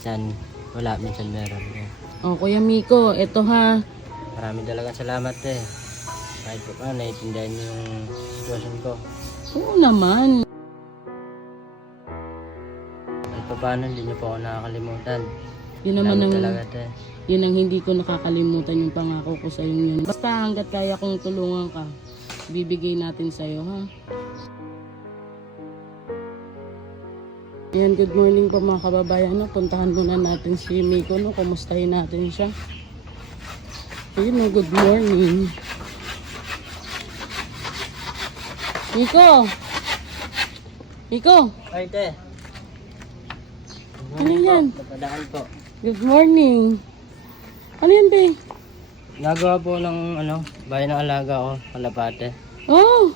Minsan wala, minsan meron. Eh. O, Kuya Miko, eto ha. Marami talaga salamat eh. Kahit pa paano, naiintindihan niyo yung sitwasyon ko. Oo naman. Kahit pa paano, hindi niyo po ako nakakalimutan. Yun naman Salamat ang, talaga te. yun ang hindi ko nakakalimutan yung pangako ko sa yun. Basta hanggat kaya kong tulungan ka, bibigay natin sa'yo, ha? Ayan, good morning po mga kababayan. No? Puntahan muna natin si Miko. No? Kumustahin natin siya. Ayun, no? good morning. Miko! Miko! Ay te. Ano yan? Padaan po. Good morning. Ano yan, be? Nagawa po ng ano, bahay ng alaga ko, kalapate. Oh!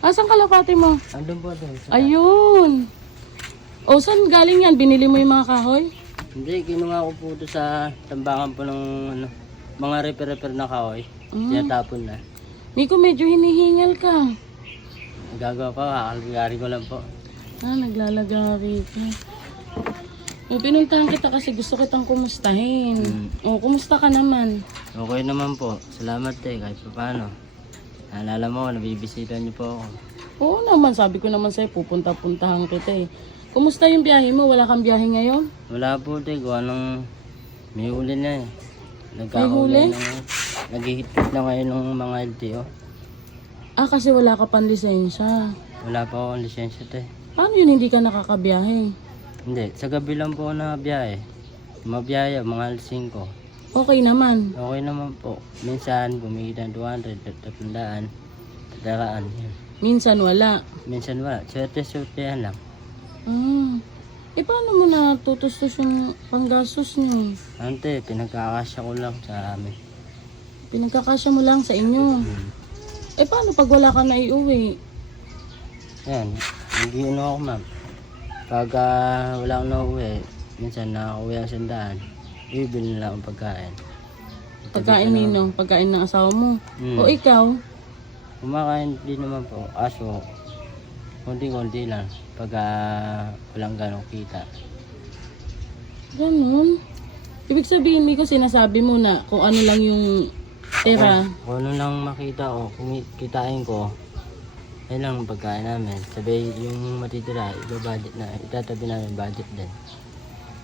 Asan kalapati mo? Andun po sa- Ayun! O, saan galing yan? Binili mo yung mga kahoy? Hindi, kinuha ko po ito sa tambangan po ng ano, mga repair-repair na kahoy. Mm. Tinatapon na. Miko, medyo hinihingal ka. Gagawa ko, kakalagari ko lang po. Ah, naglalagari ka. O, pinuntahan kita kasi gusto kitang kumustahin. Mm. O, kumusta ka naman? Okay naman po. Salamat eh, kahit pa paano. Naalala mo, nabibisita niyo po ako. Oo naman, sabi ko naman sa'yo, pupunta-puntahan kita eh. Kumusta yung biyahe mo? Wala kang biyahe ngayon? Wala po te, gawa ng may huli na eh. Nagkahuli na. Naghihit-hit na ngayon ng mga LTO. Ah, kasi wala ka pang lisensya. Wala pa akong lisensya te. Paano yun hindi ka nakakabiyahe? Hindi, sa gabi lang po ako nakabiyahe. Mabiyaya, mga alas 5. Okay naman. Okay naman po. Minsan, kumikita ng 200, 300, tadaraan. Yan. Minsan wala. Minsan wala. Swerte-swerte yan lang. Ah. Eh, paano mo natutustos yung panggastos nyo? Ante, pinagkakasya ko lang sa amin. Pinagkakasya mo lang sa inyo. Hmm. Eh, paano pag wala ka na iuwi? Yan, hindi ano ako ma'am. Pag ah, wala akong nauwi, minsan nakauwi ang sandaan, bibili nila akong pagkain. Pagkain nino, pagkain ng asawa mo. Hmm. O ikaw, Kumakain din naman po, aso, konti-konti lang. Pag ah, walang ganong kita. ganun. Ibig sabihin, Miko, sinasabi mo na kung ano lang yung tira. Kung ano lang makita ko, kung kitain ko, ayun lang ang pagkain namin. Sabi yung matitira, ibabudget na, itatabi namin budget din.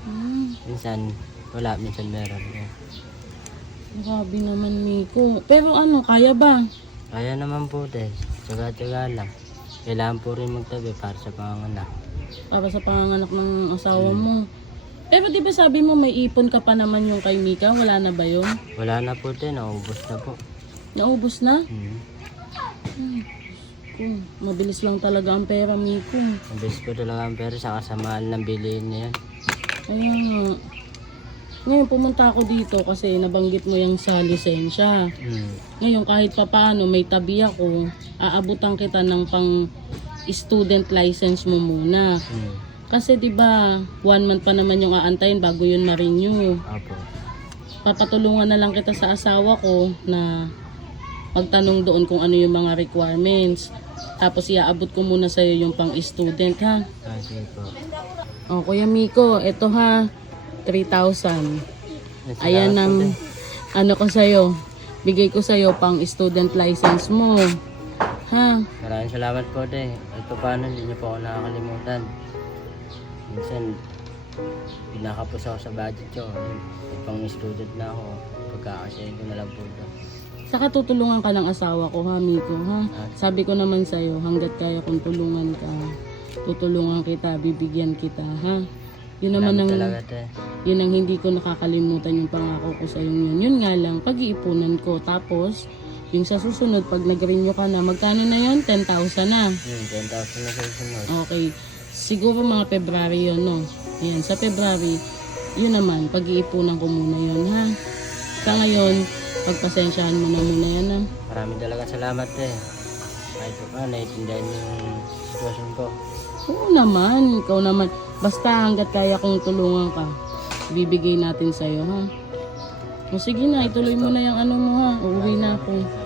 Ah, Minsan, wala, minsan meron. Eh. grabe naman, Miko. Pero ano, kaya ba? Kaya naman po, te. Tsaga-tsaga lang. Kailangan po rin magtabi para sa panganganak. Para sa panganganak ng asawa mo. Pero di ba sabi mo may ipon ka pa naman yung kay Mika? Wala na ba yun? Wala na po, te. Naubos na po. Naubos na? Hmm. Kung mabilis lang talaga ang pera, Miko. Mabilis po talaga ang pera sa kasamaan ng bilihin niya. Kaya nga. Ngayon pumunta ako dito kasi nabanggit mo yung sa lisensya. Hmm. Ngayon kahit papaano may tabi ako, aabutan kita ng pang student license mo muna. Hmm. Kasi 'di ba, one month pa naman yung aantayin bago yun ma-renew. Apo. Papatulungan na lang kita sa asawa ko na pagtanong doon kung ano yung mga requirements. Tapos iaabot ko muna sa'yo yung pang student ha. Ah, sige po. O Kuya Miko, eto ha, 3,000. Ayan ang ano ko sa'yo. Bigay ko sa'yo pang student license mo. Ha? Maraming salamat po, te. Pa paano, hindi niyo po ako nakakalimutan. Minsan, pinakapos ako sa budget ko. Pang student na ako. Pagkakasyahin ko na lang po ito. Saka tutulungan ka ng asawa ko ha, Miko ha. Sabi ko naman sa'yo, hanggat kaya kong tulungan ka, tutulungan kita, bibigyan kita ha. Yun naman ang, talaga, te. Yun ang hindi ko nakakalimutan yung pangako ko sa yun. Yun nga lang, pag-iipunan ko. Tapos, yung sa susunod, pag nag-renew ka na, magkano na yun? 10,000 na. Hmm, 10,000 na sa susunod. Okay. Siguro mga February yun, no? Ayan, sa February, yun naman, pag-iipunan ko muna yun, ha? Sa ngayon, pagpasensyahan mo na muna yan, ha? Maraming talaga salamat, te. Kahit pa niyo yung sitwasyon ko. Oo naman, ikaw naman. Basta hanggat kaya kong tulungan ka, bibigay natin sa'yo, ha? O sige na, ituloy mo na yung ano mo, ha? Uuwi na ako.